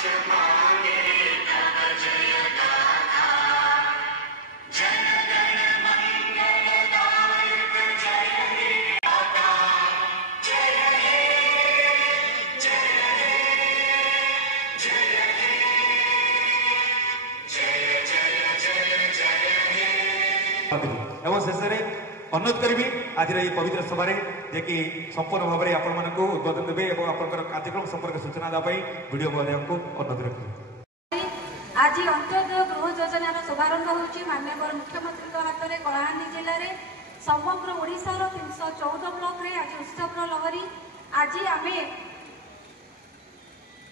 एवं शेष में अनुरोध करी आज पवित्र सभा जे कि संपूर्ण भाव में आपण मानक उद्बोधन देवे और आपंकर कार्यक्रम संपर्क सूचना देवाई वीडियो महोदय को अनुरोध रखिए। आज अंत्योदय गृह योजनार शुभारंभ होची माननीय मुख्यमंत्री हाथ में कलाहांडी जिले में समग्र ओडिशार 314 ब्लॉक रे आज उत्सव लहरी। आज आमे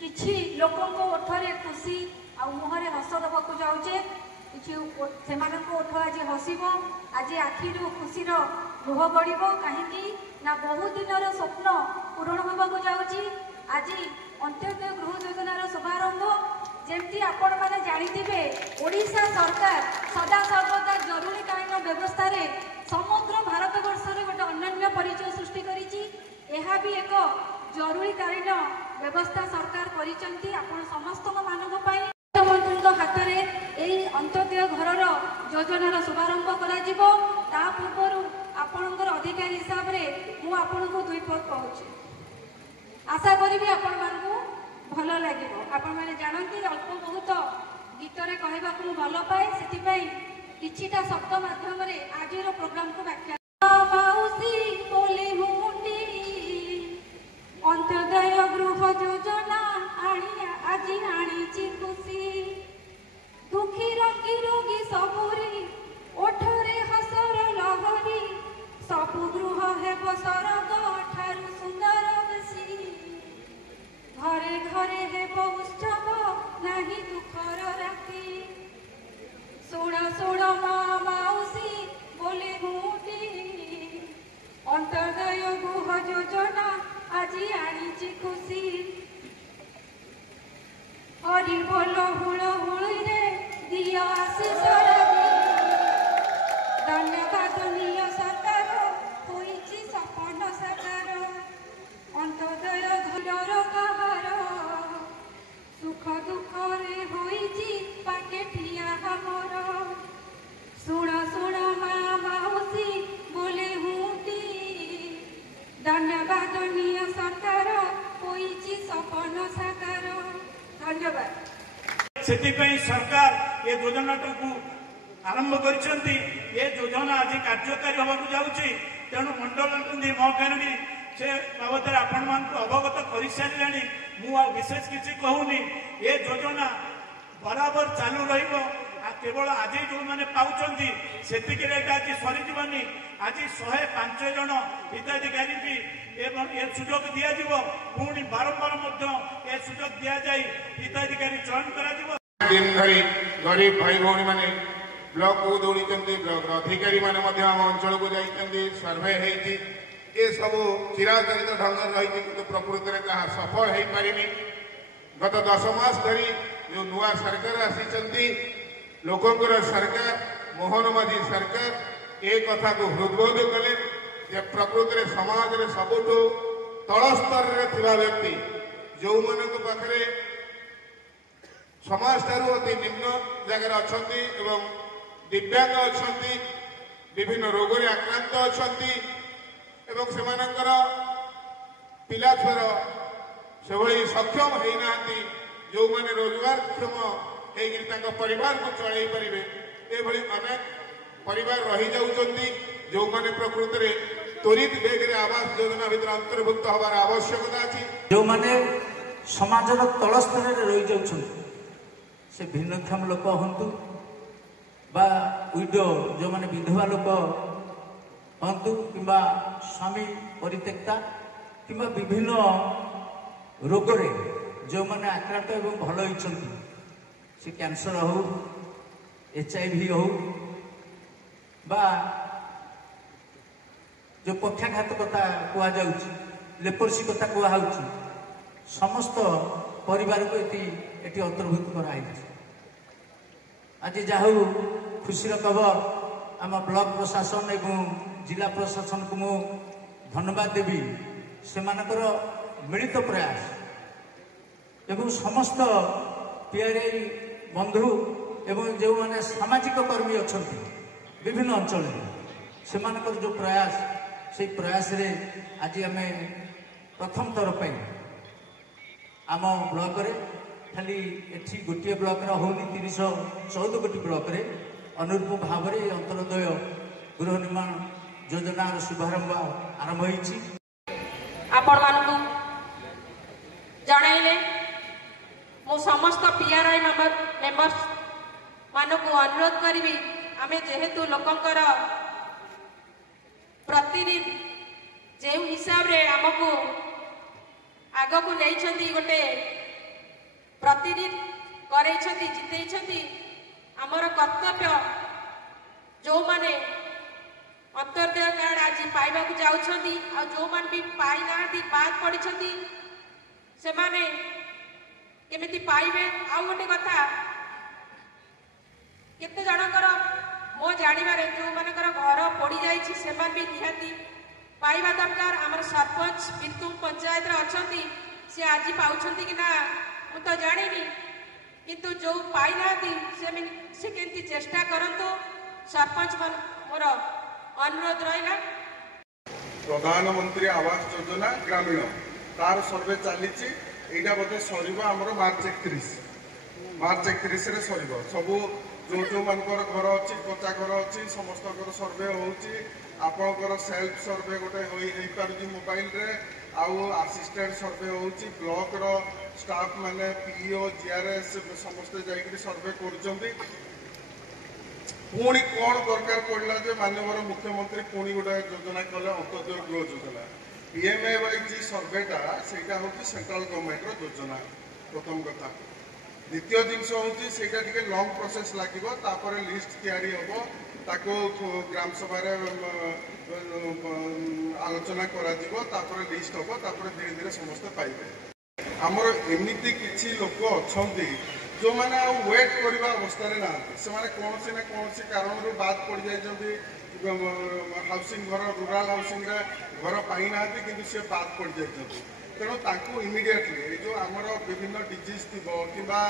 किछि लोकों ओठरे खुशी आ मुहरे हस देवाक जाऊे किसी ओठ आज हसब आज आखि खुशीर लुह बढ़ कहीं बहुत दिन स्वप्न पूरण होगा जाऊँगी। आज अंत्योदय गृह योजनार शुभारंभ जमती आपण मैंने जाथे ओडिशा सरकार सदा सर्वदा जरूरीकालीन व्यवस्था रे समग्र भारत वर्ष में गोटे अन्य परिचय सृष्टि करी भी एक जरूरीकालीन व्यवस्था सरकार करिसेंती। आपण समस्त मानव मुख्यमंत्री हाथ में यही अंत्योदय घर योजनार शुभारंभ करा पूर्व आपणकर अधिकारी हिसाब से मुझे 2 पद कहूँ आशा करी आपण मानक भल लगे। आपण मैंने जानती अल्प बहुत गीतरे कहवा को भल पाए से किछिटा शब्द माध्यम आज प्रोग्राम को व्याख्या अंत्योदय गृह योजना आज आनी खुशी दुखी रंगी रोगी सबुरी ओठरे हसर लहरी सबु गृह हेब सरग ठारू सुंदर बेसी घरे घरे हेब उत्सव नाही दुखर राति सुण सुण माँ माउसी बोले हुटी अंत्योदय गृह योजना आज आनी खुशी हरि बोल हुल हुली रे दिया आशीष धन्यवाद निय सरकार होइछि सपन साकार अंत्योदय घरर कहार सुख दुख रे होइछि पाके ठिया हमर सुण सुण माँ माउसी बोले हुटी धन्यवाद निय सरकार होइछि सपन साकार। धन्यवाद। सरकार ये योजना को आरंभ कर योजना आज कार्यकारी होगा जाऊँगी तेणु मंडल महकानी से बाबद आपण मान अवगत कर सारे विशेष किसी कहूनी ये योजना बराबर चालू केवल आज जो मैंने पाँच से आज सरीजनी आज 105 जन हिताधिकारी भी ये सुजोग दिज्व पुणी बारंबार ये सुजोग दि जाए हिताधिकारी चयन कर दिन धरी गरीब भाई भौणी मैंने ब्लॉक को दौड़ी ब्लॉक अधिकारी मैंने अंचल को जाइए सर्वे होती ये सब चिराचरित ढंग रही कि प्रकृत में जहाँ सफल हो पारिनी। गत 10 मास धरी जो नुआ सरकार आसी लोकंर सरकार मोहन माझी सरकार ए कथा को हृदबोध कले जे प्रकृत में समाज में सबुठ तल स्तर में व्यक्ति जो मान पाखे समाज ठारू अति निम्न जगार अच्छा दिव्यांग अच्छा विभिन्न रोग आक्रांत अच्छा से पिला छुआर से सक्षम होना जो मैंने रोजगारक्षम हो परिवार को चल पारे ये अनेक परिवार रही जाऊँगी जो मैंने प्रकृत में त्वरित बेग आवास योजना भर अंतर्भुक्त हमार आवश्यकता अच्छी जो मैंने समाज तल स्तर में रही जाऊँ से भिन्नक्षम लोक हूँ बा विडो जो मैंने विधवा लोक हूँ कि स्वामी परित्यक्ता कि विभिन्न रोग जो मैंने आक्रांत एवं भल होती से कैंसर हो HIV हो बा जो पक्षाघातकता कहुँ लेपर्सी कथा कहुँ समस्त परिवार को ये अंतर्भुक्त कराई। आज जहाँ खुशी खबर आम ब्लॉक प्रशासन एवं जिला प्रशासन को मु धन्यवाद देवी से मिलित प्रयास ଏବଂ ସମସ୍ତ ପିଆରଆଇ ବନ୍ଧୁ ଏବଂ ଯେଉଁମାନେ ସାମାଜିକ କର୍ମୀ ଅଛନ୍ତି ବିଭିନ୍ନ ଅଞ୍ଚଳରେ ସେମାନଙ୍କର ଯେଉଁ ପ୍ରୟାସ ସେଇ ପ୍ରୟାସରେ ଆଜି ଆମେ ପ୍ରଥମ ଥର ପାଇଁ ଆମ ବ୍ଲକରେ ଖାଲି ଏଠି ଗୋଟିଏ ବ୍ଲକରେ ହେଉନି 314 ଗୋଟି ବ୍ଲକରେ ଅନୁରୂପ ଭାବରେ ଅନ୍ତର୍ଦୟ ଗୃହ ନିର୍ମାଣ ଯୋଜନାର ଶୁଭାରମ୍ଭ ଆରମ୍ଭ ହୋଇଛି। ଆପଣମାନଙ୍କୁ ଜଣାଇଲେ ମୁଁ ସମସ୍ତ ପିଆରଆଇ ମେମ୍ବର୍ସ ମାନଙ୍କୁ ଅନୁରୋଧ କରିବି ଆମେ ଯେହେତୁ ଲୋକଙ୍କର ପ୍ରତିନିଧି ଯେଉଁ ହିସାବରେ ଆମକୁ ଆଗକୁ ନେଇଛନ୍ତି ଗୋଟେ ପ୍ରତିନିଧି କରେଇଛନ୍ତି ଜିତେଇଛନ୍ତି ଆମର କର୍ତ୍ତବ୍ୟ ଯେଉଁମାନେ ଅନ୍ତର୍ଦୟ କାର୍ଡ ଆଜି ପାଇବାକୁ ଯାଉଛନ୍ତି ଆଉ ଯେଉଁମାନେ ବି ପାଇନାହାନ୍ତି ବାଦ ପଡ଼ିଛନ୍ତି ସେମାନେ କେମିତି ପାଇବେ। ଆଉ ଗୋଟେ କଥା କେତେ ଜଣଙ୍କର ମୋ ଜାଣିବାରେ ଯେଉଁମାନଙ୍କର ଘର ପୋଡ଼ି ଯାଇଛି ସେମାନେ ବି ନିହାତି ପାଇବା ଦରକାର। ଆମର ସରପଞ୍ଚ ବିତୁଙ୍ଗ ପଞ୍ଚାୟତରେ ଅଛନ୍ତି ସେ ଆଜି ପାଉଛନ୍ତି କି ନା ମୁଁ ତ ଜାଣିନି କିନ୍ତୁ ଯେଉଁ ପାଇନାହାନ୍ତି ସେ କେମିତି ଚେଷ୍ଟା କରନ୍ତୁ। ସରପଞ୍ଚ ମୋର ଅନୁରୋଧ ରହିଲା। ପ୍ରଧାନମନ୍ତ୍ରୀ ଆବାସ ଯୋଜନା ଗ୍ରାମୀଣ ତାର ସର୍ଭେ ଚାଲିଛି। এইটা বোধে সরিব আমার মার্চ 31 সরিব। সবু যে মানকর ঘর অছি কচা ঘর অছি সমস্তর সর্ভে হচ্ছে। আপনার সেলফ সর্ভে গোটে হয়ে পারুଛି মোবাইলরে আউ আসিস্টান্ট সর্ভে হচ্ছে। ব্লকর স্টাফ মানে পিও জিআরএস সমস্তে যাই সর্ভে করছেন। পুଣି କ'ଣ ଦରକାର ପଡ଼ିଲା ଯେ ମାନ୍ୟବର ମୁଖ୍ୟମନ୍ତ୍ରୀ ପୁଣି ଗୋଟେ ଯୋଜନା କଲେ ଅନ୍ତର୍ଦୟ ଗୃହ ଯୋଜନା। PMAYG ସର୍ଭେଟା ସେଇଟା ହେଉଛି ସେଣ୍ଟ୍ରାଲ ଗଭର୍ଣ୍ଣମେଣ୍ଟର ଯୋଜନା ପ୍ରଥମ କଥା। ଦ୍ୱିତୀୟ ଜିନିଷ ହେଉଛି ସେଇଟା ଟିକେ ଲଙ୍ଗ ପ୍ରୋସେସ୍ ଲାଗିବ। ତାପରେ ଲିଷ୍ଟ ତିଆରି ହେବ ତାକୁ ଗ୍ରାମସଭାରେ ଆଲୋଚନା କରାଯିବ ତାପରେ ଲିଷ୍ଟ ହେବ ତାପରେ ଧୀରେ ଧୀରେ ସମସ୍ତେ ପାଇବେ। ଆମର ଏମିତି କିଛି ଲୋକ ଅଛନ୍ତି ଯେଉଁମାନେ ଆଉ ୱେଟ୍ କରିବା ଅବସ୍ଥାରେ ନାହାନ୍ତି। ସେମାନେ କୌଣସି ନା କୌଣସି କାରଣରୁ ବାଦ ପଡ଼ିଯାଇଛନ୍ତି। ହାଉସିଂ ଘର ରୁରାଲ ହାଉସିଂରେ ଘର ପାଇନାହାନ୍ତି କିନ୍ତୁ ସେ ବାଦ ପଡ଼ିଯାଇଛନ୍ତି। ତେଣୁ ତାଙ୍କୁ ଇମିଡ଼ିଏଟଲି ଏଇ ଯେଉଁ ଆମର ବିଭିନ୍ନ ଡିଜିଜ୍ ଥିବ କିମ୍ବା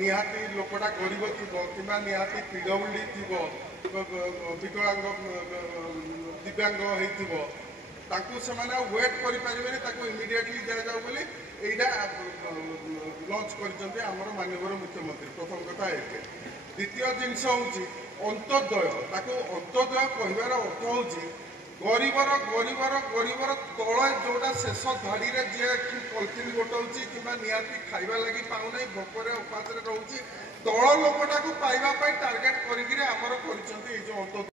ନିହାତି ଲୋକଟା ଗରିବ ଥିବ କିମ୍ବା ନିହାତି PWD ଥିବ ବିକଳାଙ୍ଗ ଦିବ୍ୟାଙ୍ଗ ହେଇଥିବ ତାଙ୍କୁ ସେମାନେ ଆଉ ୱେଟ୍ କରିପାରିବେନି। ତାକୁ ଇମିଡ଼ିଏଟଲି ଦିଆଯାଉ ବୋଲି এইটা লঞ্চ କରିଛନ୍ତି ଆମର ମାନ୍ୟବର ମୁଖ୍ୟମନ୍ତ୍ରୀ। ପ୍ରଥମ କଥା ଏତେ। ଦ୍ୱିତୀୟ ଜିନିଷ ହେଉଛି ଅନ୍ତର୍ଦୟ। ତାକୁ ଅନ୍ତର୍ଦୟ କହିବାର ଅର୍ଥ ହେଉଛି ଗରିବର ତଳେ ଯେଉଁଟା ଶେଷ ଧାଡ଼ିରେ ଯିଏ ପଲିଥିନ୍ ଗୋଟାଉଛି କିମ୍ବା ନିହାତି ଖାଇବା ଲାଗି ପାଉନାହିଁ ଭୋକରେ ଉପାସରେ ରହୁଛି ତଳ ଲୋକଟାକୁ ପାଇବା ପାଇଁ ଟାର୍ଗେଟ କରିକିରି ଆମର କରିଛନ୍ତି ଏଇ ଯେଉଁ ଅନ୍ତର୍ଦୟ